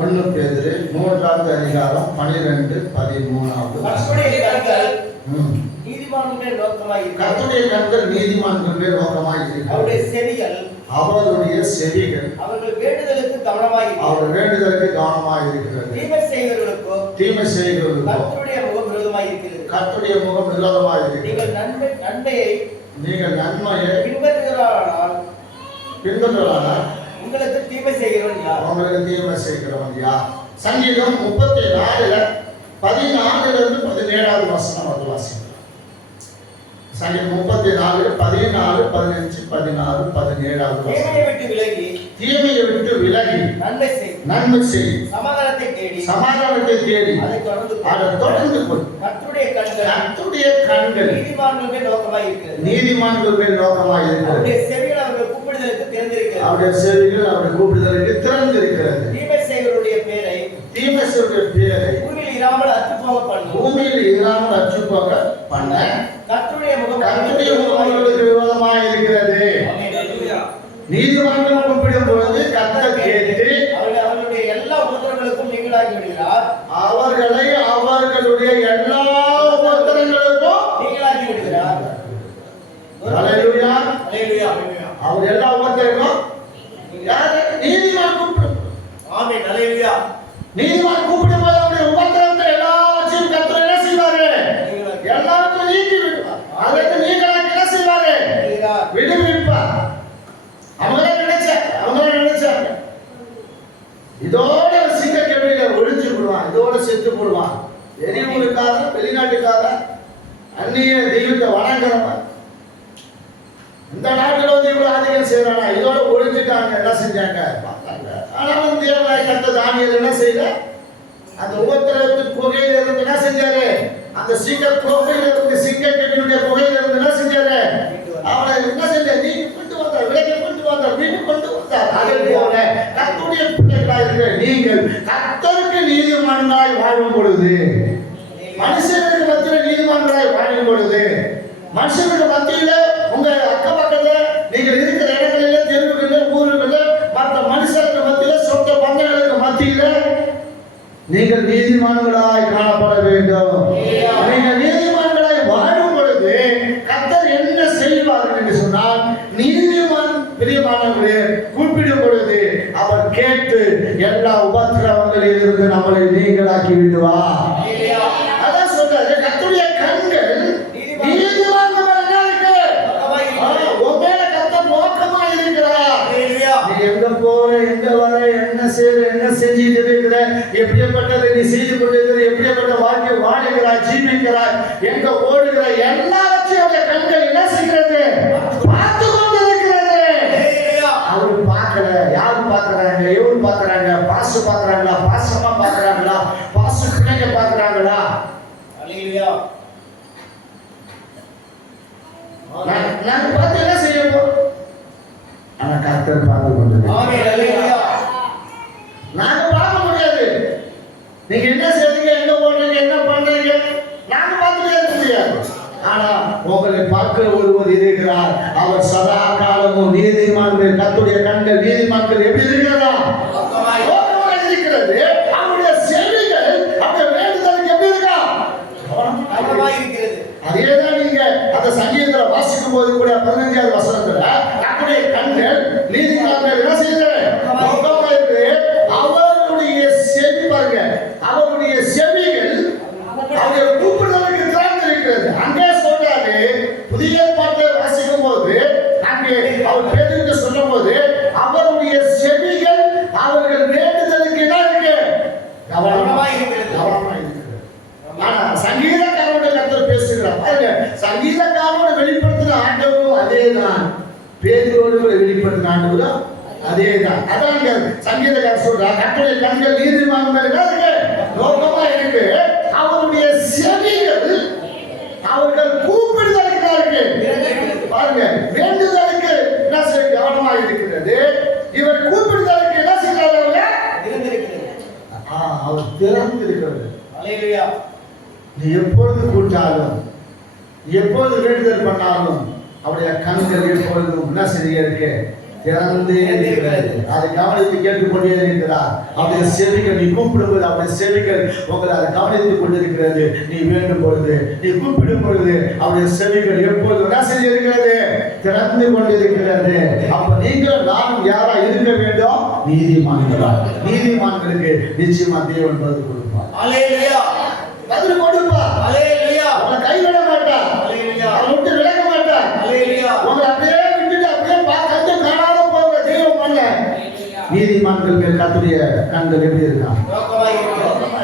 1 பேதுரு 3வது அதிகாரம் 12, 13. கர்த்தருடைய கண்கள் நீதிமான்கள் மேல் நோக்கமாய் இருக்கிறது. அவருடைய செவிகள் அவர்கள் வேண்டுதலுக்கு கவனமாய் இருக்கிறது. தீமை செய்கிறவர்களுக்கோ கர்த்தருடைய முகம் விரோதமாய் இருக்கிறது. நீங்கள் நன்மையை பின்பற்றுகிறானால் உங்களுக்கு தீமை செய்கிறவன் யார்? சங்கீதம் 34 14 17 வசனம் அது வாசிக்கிறோம். சங்கீதம் 34 14 15 16 17 தீமையை விட்டு விலகி நன்மை செய், சமாதானத்தை தேடி அதை தொடர்ந்து கொள். கர்த்தருடைய கண்கள் நீதிமான்கள் மேல் நோக்கமாய் இருக்கிறது. அவருடைய செவிகள் அவருடைய கூப்பிடுதலுக்கு திறந்திருக்கிறது. தீமை செய்வருடைய பேரை பூமியில் இராமல் அற்றுப்போக பண்ண கர்த்தருடைய முகம் அவர்களுக்கு விரோதமாய் இருக்கிறது. நீதிமான்கள் கூப்பிடும் பொழுது கர்த்தர் கேட்டு அவர்களுடைய எல்லா உபத்திரங்களுக்கும் நீங்களாகி விடுகிறார். அவர்களுடைய எல்லா உபத்திரங்களுக்கும் நீங்களாகி விடுகிறார். ஹல்லேலூயா, ஹல்லேலூயா. அவர் எல்லா உபத்திரங்களும் நீதிமான் கூப்பிடும். ஆமென், ஹல்லேலூயா. நீதிமான் கூப்பிடும் போது அவருடைய உபத்திரத்தை எல்லாவற்றையும் கர்த்தர் என்ன செய்வாரு? எல்லாவற்றையும் நீக்கி விடுவார். அதற்கு நீங்களாக என்ன செய்வாரு? விடுவிப்பார். அவங்க நினைச்சாங்க இதோட சிங்க கெவியில ஒழிஞ்சு போடுவான், இதோட செத்து போடுவான். வெளியூருக்காரன், வெளிநாட்டுக்காரன், அந்நிய தெய்வத்தை வணங்குறவன் இந்த நாட்டில் வந்து இவ்வளவு ஆதிக்கம் செய்யறானா, இதோட ஒழிஞ்சுட்டாங்க. என்ன செஞ்சாங்க பார்த்தாங்க. ஆனாலும் தேவனாய் கர்த்தர் தானியேல் என்ன செய்யல, அந்த உபத்திரவத்தின் குகையில இருந்து என்ன செஞ்சாரு? அந்த சிங்க குகையில இருந்து, சிங்க கெவியினுடைய குகையில இருந்து என்ன செஞ்சாரு? அவனை என்ன செஞ்ச? நீ கொண்டு வந்தார், விலைக்கு கொண்டு வந்தார், வீட்டுக்கு கொண்டு வந்தார். அதே போல கர்த்தருடைய பிள்ளைகளாய் இருக்கிற நீங்கள் கர்த்தருக்கு நீதிமான்களாய் வாழும் பொழுது, மனுஷனுக்கு மத்தியில் நீதிமான்களாய் வாழும் பொழுது, மனுஷனுக்கு மத்தியில உங்க அக்க பக்கத்துல நீங்கள் இருக்கிற இடங்களில, தெருவுகளில், ஊர்களில், மற்ற மனுஷனுக்கு மத்தியில, சொந்த பந்தங்களுக்கு மத்தியில நீங்கள் நீதிமான்களாய் காணப்பட வேண்டும். நீங்கள் நீதிமான்களாய் வாழும் பொழுது கர்த்தர் என்ன செய்வார்கள் என்று சொன்னால், நீதிமான் பிரியமானவர்களே கூப்பிடும் பொழுது அவர் கேட்டு எல்லா உபத்திரவங்களில் இருந்து நம்மளை நீங்களாக்கி விடுவார். அதான் சொல்றாரு, கர்த்தருடைய கண்கள் நீதிமான்கள் மேல என்ன இருக்கு? உண்மையில கர்த்தர் நோக்கமா இருக்கிறார். நீ எங்க போற, எங்க வர, என்ன செய்யற, என்ன செஞ்சிட்டு இருக்கிற, எப்படிப்பட்டதை நீ செய்து கொண்டிருக்கிற, எப்படிப்பட்ட வாழ்க்கை வாழுகிறாய், ஜீவிக்கிறாய், எங்க ஓடுகிற, எல்லாவற்றையும் அவருடைய கண்கள் என்ன செய்கிறது? பார்த்து கொண்டிருக்கிறது. அவரு பார்க்கல. யாரு பார்க்கறாங்க? எவரு பார்க்கறாங்க? பாசு பார்க்கறாங்களா? பாசமா பார்க்கறாங்களா? பாசு பிள்ளைங்க பார்க்கறாங்களா? ஹல்லேலூயா. நான் பார்த்து என்ன செய்யணும்? ஆனா கர்த்தர் பார்த்து கொண்டிருக்கிறார். ஆமென், ஹல்லேலூயா. நாங்க பார்க்க முடியாது. நீங்க என்ன செய்றீங்க, எங்க போறீங்க, என்ன பண்றீங்க, நாங்க பார்த்துட்டே இருக்க முடியாது. ஆனா உங்களை பார்க்கிற ஒருவர் இருக்கிறார். அவர் சதா காலமும் நீதிமான்கள், கர்த்தருடைய கண்கள் நீதிமான்கள் எப்படி இருக்கிறதா? இருக்கிறது. அவருடைய செவிகள் அந்த வேண்டுதலுக்கு எப்படி இருக்கா? கவனமாய் இருக்கிறது. அதேதான் நீங்க அந்த சங்கீதத்துல வாசிக்கும் போது கூட 15வது வசனத்துல கர்த்தருடைய கண்கள் நீதிமான்கள் என்ன செய்யுது? நோக்கமா இருக்கு. அவருடைய செவி பாருங்க, அவருடைய செவிகள் அவருடைய கூப்பிடுதலுக்கு திறந்து இருக்கிறது. அங்கே சொல்றாரு, புதிய ஏற்பாட்டை வாசிக்கும் போது அங்கே அவர் பேதுருவுக்கு சொல்லும் போது அவருடைய செவிகள் அவர்கள் வேண்டுதலுக்கு என்ன இருக்கு? கவனமாய் இருக்கிறது. ஆனா சங்கீதக்காரோட கர்த்தர் பேசுகிறார். பாருங்க, சங்கீதக்காரோட வெளிப்படுத்தின ஆண்டவரும் அதேதான், பேதுருவோடு வெளிப்படுத்தின ஆண்டவரும் அதேதான். அதான் சங்கீதக்காரர் சொல்றார், கர்த்தருடைய கண்கள் நீதிமான்கள் இருக்கு, நோக்கமா இருக்கு. அவருடைய செவிகள் அவர்கள் கூப்பிடுதலுக்கு இருக்கு. பாருங்க, வேண்டுதலுக்கு என்ன செய்ய கவனமாக இருக்கிறது. இவர் கூப்பிடுதலுக்கு என்ன செய்யறாரு? அவர் திறந்து இருக்கிறது. ஹல்லேலூயா. நீ எப்பொழுது கூட்டாலும், எப்பொழுது வேண்டுதல் பண்ணாலும் அவருடைய கண்கள் எப்பொழுதும் என்ன செய்ய இருக்கு? திறந்தே இருக்கிறது. அதை கவனித்து கேட்டுக்கொண்டே இருக்கிறார். அவருடைய செவிகள் நீ கூப்பிடும்போது அவருடைய செவிகள் உங்களை அதை கவனித்துக் கொண்டிருக்கிறது. நீ வேண்டும் பொழுது, நீ கூப்பிடும் பொழுது அவருடைய செவிகள் எப்பொழுது என்ன செய்திருக்கிறது? திறந்து கொண்டிருக்கிறது. அப்ப நீங்கள் நானும் யாரா இருக்க வேண்டும்? நீதிமான்களா. நீதிமான்களுக்கு நிச்சயமா தேவன் பதில் கொடுப்பார். அல்லேலூயா. பதில் கொடுப்பார். அல்லேலூயா. உங்களை கைவிட மாட்டார். அல்லேலூயா. அவரை விட்டு விலக மாட்டார். அல்லேலூயா. உங்களை அப்படியே விட்டுட்டு அப்படியே கண்டு காணாத போகிற தெய்வம் அல்ல. நீதிமான்களுக்கு கர்த்தருடைய கண்கள் எப்படி இருக்கான்?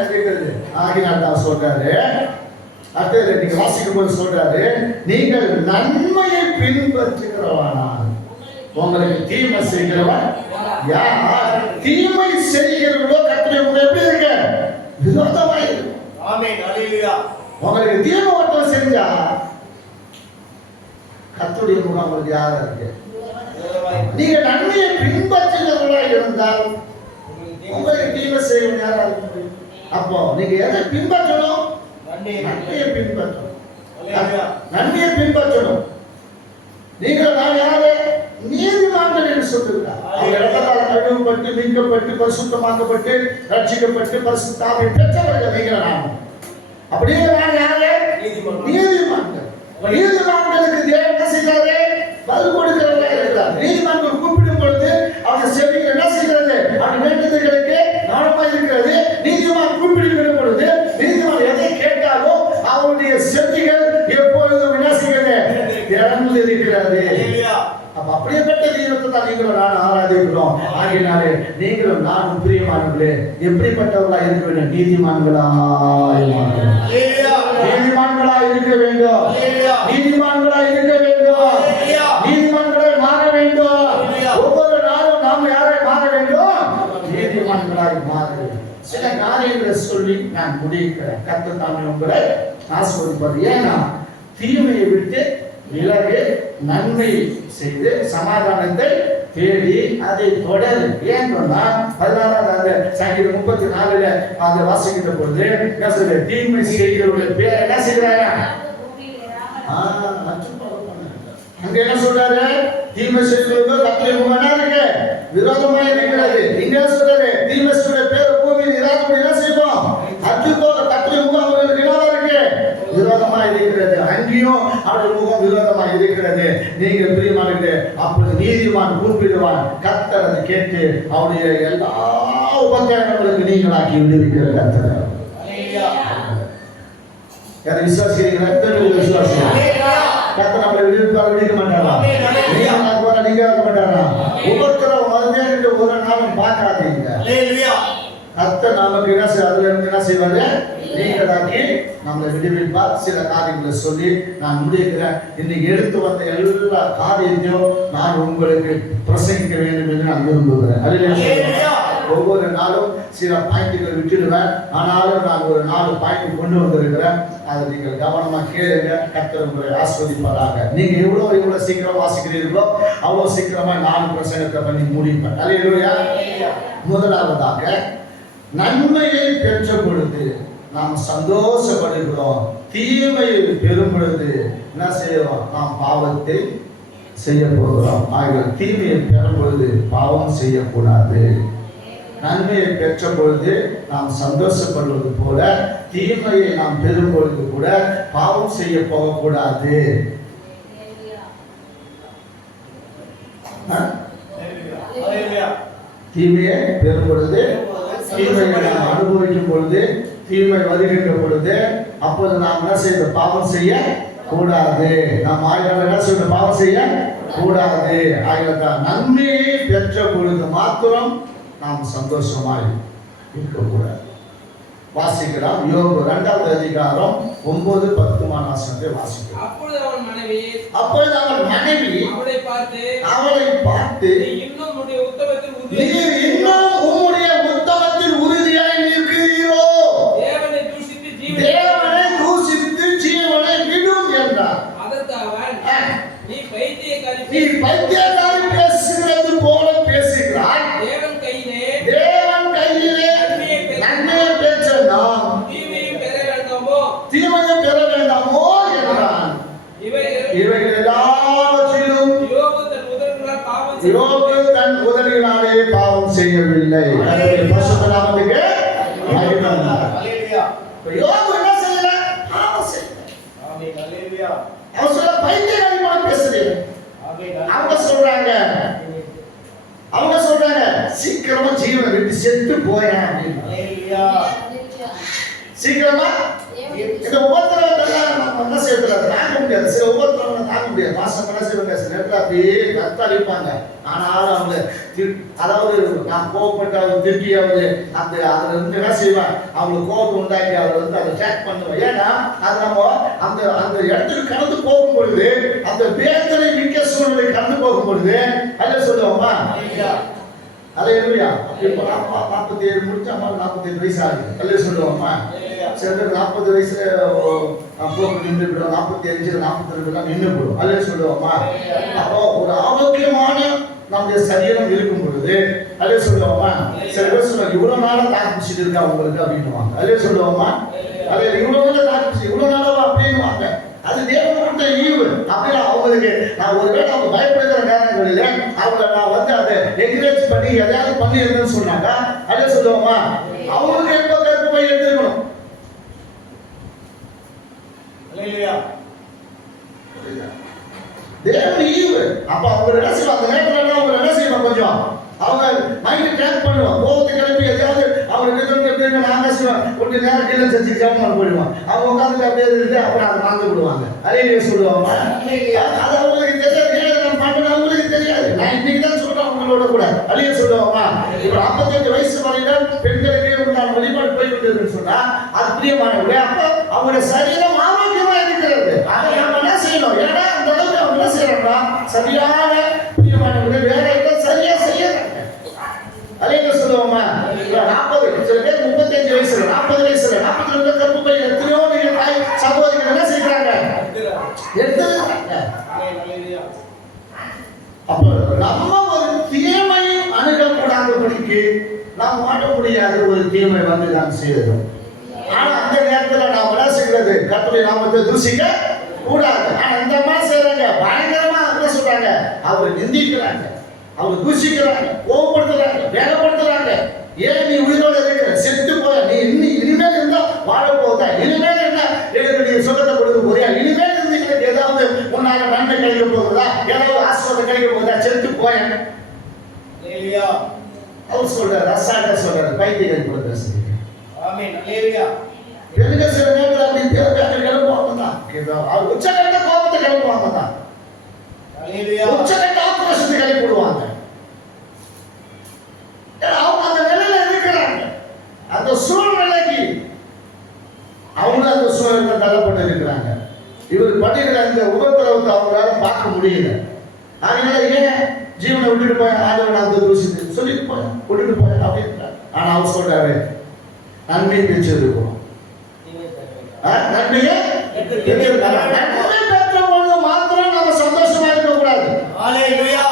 இருக்கிறது. ஆகினால் தான் சொல்றாரு, அடுத்தது நீங்க வாசிக்கும் போது சொல்றாரு, நீங்கள் நன்மையை பின்பற்றுகிறவனால் உங்களுக்கு தீமை செய்கிறவன் யார்? தீமை செய்கிறவர்களோ கர்த்தருடைய முகம் எப்படி இருக்கு? விரோதமாய் இருக்கு. ஆமென். அல்லேலூயா. உங்களுக்கு தீமை ஒருத்தன் செஞ்சா கர்த்தருடைய முகம் உங்களுக்கு யாரா இருக்கு? நீங்க நன்மையை பின்பற்றுகிறவர்களா இருந்தால் உங்களுக்கு தீமை செய்வன் யாரா இருக்கு? அப்போ நீங்க எதை பின்பற்றணும்? நன்மையை பின்பற்றணும். நன்மையை பின்பற்றணும். நீங்கள் நான் யாரு? நீதிமான்கள் என்று சொல்லுகிறார். அவங்க இடத்தால் கழுவப்பட்டு மீட்கப்பட்டு பரிசுத்தமாக்கப்பட்டு ரட்சிக்கப்பட்டு பரிசுத்தாவை பெற்றவர்கள் நீங்கள் நான். அப்படியே நான் யாரு? நீதிமான்கள். நீதிமான்களுக்கு தேவன் என்ன செய்கிறாரு? பதில் கொடுக்கிறவர்களாக இருக்கிறார். நீதிமான்கள் கூப்பிடும் பொழுது அவங்க செவிகள் என்ன செய்கிறது? அவருடைய வேண்டுதல்களுக்கு கவனமாக இருக்கிறது. நீதிமான் கூப்பிடுகிற பொழுது நீதிமான் எதை கேட்டாலும் அவருடைய செவிகள் எப்பொழுதும் என்ன செய்கிறது? திறந்து இருக்கிறது. அப்ப அப்படியேப்பட்ட தெய்வத்தை தான் நீங்களும் நான் ஆராதிக்கிறோம். ஆகினாலே நீங்களும் நானும் பிரியமானவர்களே எப்படிப்பட்டவர்களா இருக்க வேண்டும்? நீதிமான்களாய் நீதிமான்களாய் இருக்க வேண்டும். நீதிமான்களாய் இருக்க வேண்டும். நீதிமான்களாய் மாற வேண்டும். ஒவ்வொரு நாளும் நாம் யாரை மாற வேண்டும்? நீதிமான்களாய் மாற வேண்டும். சில காரியங்களை சொல்லி நான் முடிக்கிறேன். கர்த்தர் தாமே உங்களை ஆசீர்வதிப்பார். ஏன்னா தீமையை விட்டு விலகு, நன்மை செய்து சமாதானத்தை தேடி அதை தொடரு. ஏன் சொன்னா 16வது சங்கீதம் 34ல அதை வாசிக்கிற பொழுது என்ன சொல்ற? தீமை செய்கிறவருடைய பேர் என்ன செய்யறாங்க? அங்க என்ன சொல்றாரு? தீமை செய்கிறவர்கள் கர்த்தருடைய முகம் என்ன இருக்கு? விரோதமா இருக்கிறது. இங்க சொல்றாரு தீமை செய்கிற பேர் பூமியில் இராதபடி என்ன செய்வோம்? அத்துக்கோ கர்த்தருடைய முகம் அவர்களுக்கு என்னவா இருக்கு? விரோதமா இருக்கிறது. அங்கேயும் அவருடைய முகம் விரோதமா இருக்கிறது. நீங்கள் பிரியமானவர்களே, அப்பொழுது நீதிமான் கூப்பிடுவான். கர்த்தர் அதை கேட்டு அவருடைய எல்லா உபத்திரவங்களுக்கு நீங்களாக்கி விடுவிக்கிற கர்த்தர். யாரை விசுவாசிக்கிறீங்களா? கர்த்தர் நம்மளை விடுவிக்க மாட்டாரா? நீங்க இருக்க மாட்டாரா? உபத்திரவம் வந்து ஒரு நாளும் பார்க்காதீங்க. கர்த்தர் நமக்கு என்ன அதுல இருந்து என்ன செய்வாரு? நீங்களாக்கி நம்மளை விடுவிப்பார். சில காரியங்களை சொல்லி நான் முடிக்கிறேன். இன்னைக்கு எடுத்து வந்த எல்லா காரியத்தையும் நான் உங்களுக்கு பிரசங்கிக்க வேண்டும் என்று நான் விரும்புகிறேன். அல்லேலூயா. ஒவ்வொரு நாளும் சில பாயிண்ட்களை விட்டுடுவேன். ஆனாலும் நான் ஒரு 4 பாயிண்ட் கொண்டு வந்திருக்கிறேன். அதை நீங்கள் கவனமா கேளுங்க. கர்த்தர் உங்களை ஆசீர்வதிப்பாராக. நீங்க எவ்வளவு சீக்கிரம் வாசிக்கிறீர்களோ அவ்வளவு சீக்கிரமா 4 பிரசங்கத்தை பண்ணி முடிப்பேன். அல்லேலூயா. முதலாவதாக, நன்மையை பெற்ற பொழுது நாம் சந்தோஷப்படுகிறோம். தீமையை பெறும் பொழுது என்ன செய்யறோம்? நாம் பாவத்தை செய்ய போகிறோம். ஆகிய தீமையை பெறும் பொழுது பாவம் செய்யக்கூடாது. நன்மையை பெற்ற பொழுது நாம் சந்தோஷப்படுவது போல தீமையை நாம் பெறும் பொழுது கூட பாவம் செய்ய போகக்கூடாது. தீமையை பெறும் பொழுது, தீமையை நாம் அனுபவிக்கும் பொழுது, தீமை வருகின்ற பொழுது அப்போது நாம் என்ன செய்ய? பாவம் செய்ய கூடாது. நாம் ஆயிரம் என்ன செய்ய? பாவம் செய்ய கூடாது. ஆகியதான் நன்மையை பெற்ற பொழுது மாத்திரம் நாம் சந்தோஷமாய் இருக்கக்கூடாது. வாசிக்கலாம். யோபு 2வது அதிகாரம் 9, 10 வசனத்தை வாசிக்கலாம். அப்பொழுது அவன் மனைவி அவளை பார்த்து நீ இன்னும் உம்முடைய உத்தமத்தில் உறுதியாய் நிற்கிறீரோ? தேவனை தூஷித்து ஜீவனை விடும் என்றார். அதற்கு அவன், நீ பைத்தியக்காரி பேசுகிறது போல பேசுகிறாய். தேவன் கையிலே நன்மையை பெற்ற நாம் தீமையும் பெற வேண்டாமோ என்றான். இவைகள் எல்லாவற்றிலும் யோபு தன் உதடுகளால் பாவம் யோபு யோபு என்ன செய்யல? பாவம் செய்யல. ஆமென். அல்லேலூயா. அவன் சொல்ல பைத்தியக்காரமா பேசுறீங்க. ஆமென். அவங்க சொல்றாங்க சீக்கிரமா ஜீவனை விட்டு செத்து போயேன் அப்படின்னு. அல்லேலூயா. சீக்கிரமா இந்த உபத்திரவத்தெல்லாம் நம்ம என்ன செய்யறது தாங்க முடியாது. சில உபத்திரவம் தாங்க முடியாது. மாசம் என்ன செய்வாங்க, சில நேரத்தில் அப்படியே கத்தளிப்பாங்க. ஆனாலும் அவங்க அதாவது நான் கோவப்பட்டு திருப்பியாவது அந்த அதுல இருந்து என்ன செய்வேன், அவங்களுக்கு கோபத்தை உண்டாக்கி அவரை வந்து அதை டேக் பண்ணுவேன். ஏன்னா அது நம்ம அந்த அந்த இடத்துக்கு கடந்து போகும் பொழுது, அந்த வேதனை மிக்க சூழ்நிலை கடந்து போகும் பொழுது அல்ல சொல்லுவோமா அல்லேலூயா. இப்போ 47 முடிச்சு அம்மா 47 வயசு ஆகுது. அல்ல சொல்லுவோமா சில 40 வயசுல போக்கு நின்று விடும், 45 42 நின்று விடும். அல்ல சொல்லுவோமா. அப்போ ஒரு ஆரோக்கியமான நம்முடைய சரீரம் இருக்கும் பொழுது அல்ல சொல்லுவோமா. சில பேர் சொல்லுவாங்க இவ்வளவு நாளா தாக்கு பிடிச்சிட்டு இருக்கா உங்களுக்கு அப்படின்னுவாங்க. அல்ல சொல்லுவோமா. அல்ல இவ்வளவு நாளா தாக்கு பிடிச்சி இவ்வளவு நாளா அப்படின்னுவாங்க. அது தேவன் கொடுத்த ஈவு. அப்படின்னு அவங்களுக்கு நான் ஒருவேளை அவங்க பயப்படுகிற நேரங்களில் அவங்களை நான் வந்து அதை என்கரேஜ் பண்ணி எதையாவது பண்ணி இருந்தேன்னு சொன்னாங்க. அல்ல சொல்லுவோமா. அவங்களுக்கு எப்போ கருப்பு போய் எடுத்துக்கணும். அல்லேலூயா. தேவன் ஈவு. அப்ப அவங்க என்ன செய்வாங்க, அந்த நேரத்துல அவங்க என்ன செய்வாங்க, கொஞ்சம் அவங்க மைண்ட் ட்ராக் பண்ணுவாங்க. கோவத்தை கிளப்பி எதையாவது அவங்க நிறுவனம் நாங்க செய்வோம் கொஞ்சம் நேரம் கீழே செஞ்சு ஜாமான் போயிடுவாங்க. அவங்க உட்காந்துட்டு அப்படியே இருந்து அப்புறம் அதை மறந்து விடுவாங்க. அலையிலேயே சொல்லுவாங்க. அது அவங்களுக்கு தெரியாது, நம்ம பண்ணணும் அவங்களுக்கு தெரியாது. நான் இன்னைக்கு தான் சொல்றேன் அவங்களோட கூட. அலையே சொல்லுவாங்க. இப்ப 55 வயசு வரையில பெண்களுக்கே உண்டான வழிபாடு போய்விட்டு சொன்னா அது பிரியமானவர்களே. அப்ப அவங்களுடைய சரீரம் ஆரோக்கியமா இருக்கிறது. அதை நம்ம என்ன செய்யணும், ஏன்னா அந்த அளவுக்கு அவங்க என்ன செய்யறாங்கன்னா சரியான பிரியமானவர்களே வேற எல்லாம் சரியா செய்யறாங்க. அலையில சொல்லுவோமா. 40 சில பேர் 35 வயசுல 40 வயசுல 42 கருப்பு பை எத்தனையோ நீங்க தாய் சகோதரிகள் என்ன செய்யறாங்க, எடுத்துறாங்க. அப்ப நம்ம ஒரு தீமை அணுகக்கூடாதபடிக்கு நாம் வாழ முடியாத ஒரு தீமை வந்து நாம் செய்யறோம். ஆனா அந்த நேரத்துல நாம் என்ன செய்யறது, கர்த்தருடைய நாமத்தை தூசிக்க கூடாது. ஆனா இந்த மாதிரி செய்யறாங்க, பயங்கரமா என்ன சொல்றாங்க, அவங்க நிந்திக்கிறாங்க, அவங்க தூசிக்கிறாங்க, கோபப்படுத்துறாங்க, வேகப்படுத்துறாங்க. ஏன் நீ உயிரோட இருக்கிற, செத்து போய, நீ இனிமேல் இருந்தா வாழ போதா, இனிமேல் என்ன எனக்கு நீ சொந்தத்தை கொடுக்க போறியா, இனிமேல் இருந்து எனக்கு ஏதாவது உன்னால நன்மை கிடைக்க போகுதா, ஏதாவது ஆசீர்வாதம் கிடைக்க போகுதா, செத்து போய. அவர் சொல்றாரு, ரசாட்ட சொல்றாரு, பைத்தியக்காரி கூட பேசுறீங்க. ஆமென். அல்லேலூயா. எனக்கு சில நேரத்தில் அப்படி கிளம்புவாங்க தான், அவர் உச்சகட்ட கோபத்தை கிளம்புவாங்க தான், உச்சகட்ட ஆக்ரோஷத்தை கிளப்பி விடுவாங்க. அவங்க அந்த நிலையில இருக்கிறாங்க. அந்த சூழ்நிலைக்கு அவங்க அந்த சூழ்நிலை தள்ளப்பட்டு இருக்கிறாங்க. இவர் படிக்கிற இந்த உபத்திரவத்தை அவங்களால பார்க்க முடியல. அதனால ஏன் ஜீவனை விட்டுட்டு போய் ஆண்டவன் அந்த தூசிட்டு சொல்லிட்டு போய் விட்டுட்டு போய் அப்படின்றார். ஆனா அவர் சொல்றாரு நன்மையை பெற்றிருக்கிறோம், நன்மையை பெற்றிருக்கிறோம். நன்மை பெற்ற பொழுது மாத்திரம் நம்ம சந்தோஷமா இருக்க கூடாது. அல்லேலூயா.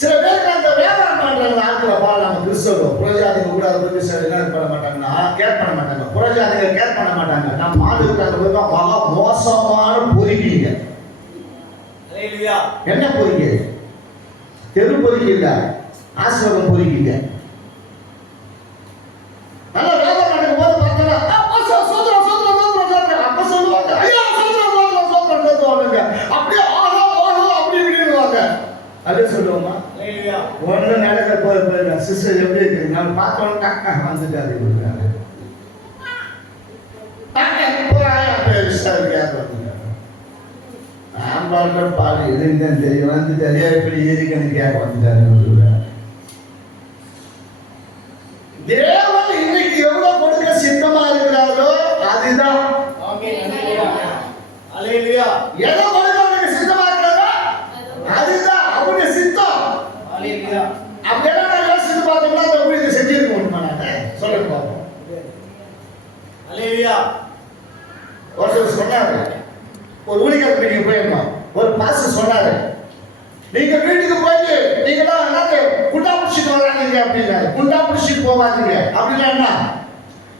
சில பேருக்கு அந்த வியாபாரம் பண்றாங்க ஆட்களப்பா, நம்ம கிறிஸ்தவம் புரஜாதிங்க கூட அதை பற்றி என்ன பண்ண மாட்டாங்கன்னா கேர் பண்ண மாட்டாங்க, புரஜாதிங்க கேர் பண்ண மாட்டாங்க. நம்ம மாடுக்கு மகா மோசமான பொறுக்கீங்க. என்ன பொறுக்கி, தெரு பொறுக்கி இல்ல, ஆசிர்வாதம் பொறுக்கீங்க. நல்ல வியாபாரம் நடக்கும் போது பார்த்தோன்னா அப்ப சொல்லுவாங்க, ஐயா சொல்லுவாங்க, அப்படியே அப்படி இப்படின்னுவாங்க. அதே சொல்லுவோமா. ஒன்று நடக்க போய் சிஸ்டர் எப்படி இருக்கு, நான் பார்த்தோன்னு காக்கா வந்துட்டாரு கொடுக்குறாங்க. நான் பாடுற பாடு எதுன்னு தெரியும், வந்து தெரியா எப்படி ஏறிக்கணும் கேட்க வந்துட்டாரு. தேவன் இன்னைக்கு எவ்வளவு கொடுக்க சித்தமா இருக்கிறாரோ அதுதான். எதை கொடுக்க அவனுக்கு சித்தமா இருக்கிறாரோ அதுதான் அவனுடைய சித்தம். அப்படியெல்லாம் நான் யோசிச்சு பார்த்தோம்னா அந்த ஊழியத்தை செஞ்சிருக்க முடியுமா? நான் சொல்லுங்க பார்ப்போம். ஒருத்தர் சொன்னாரு, ஒரு ஊழியர் மீட்டிங் போயிருந்தோம், ஒரு பாஸ்டர் சொன்னாரு, நீங்க வீட்டுக்கு போயிட்டு நீங்களாம் என்ன குண்டா பிடிச்சிட்டு வராங்க அப்படின்னாரு. குண்டா பிடிச்சிட்டு போவாதீங்க அப்படின்னா என்ன,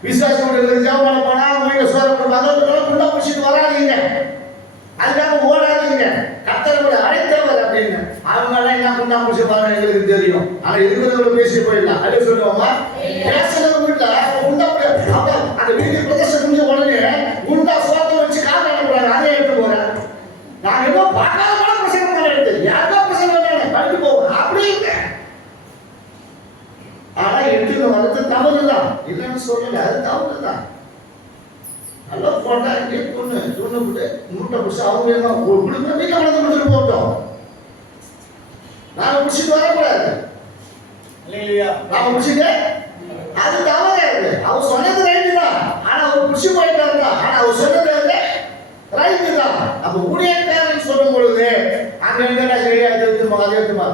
விசுவாசம் ஜெபம் போனா வீட்டை சோறு போடுவாங்க, குண்டா பிடிச்சிட்டு வராதீங்க, அதுக்காக ஓடாதீங்க, கர்த்தரை அழைத்தவர் அப்படின்னு. அவங்க எல்லாம் என்ன குண்டா பிடிச்சி பாருங்க எங்களுக்கு தெரியும். ஆனா இருக்கிறவங்க பேசி போயிடலாம். அப்படி சொல்லுவோமா, பேசுறவங்க வீட்டுல குண்டா அந்த வீட்டுக்கு பிரதேசம் குடிக்கணும்னு சொல்லல, அது தவறு தான். நல்லா போட்டா துண்ணு விட்டு மூட்டை பிடிச்சி அவங்க என்ன குடும்பம் வீட்டில் வளர்ந்து கொடுத்துட்டு போட்டோம். நாம முடிச்சுட்டு வரக்கூடாது. அல்லேலூயா. நாம முடிச்சுட்டு அது தவறு. அவர் சொன்னது ரைட்டு தான், ஆனா அவர் முடிச்சு போயிட்டாரு தான். ஆனா அவர் சொன்னது ரைட்டு தான். அப்ப ஊழியக்காரன் சொல்லும் பொழுது அங்க இருந்தா சரியா எடுத்துமா அதை எடுத்துமா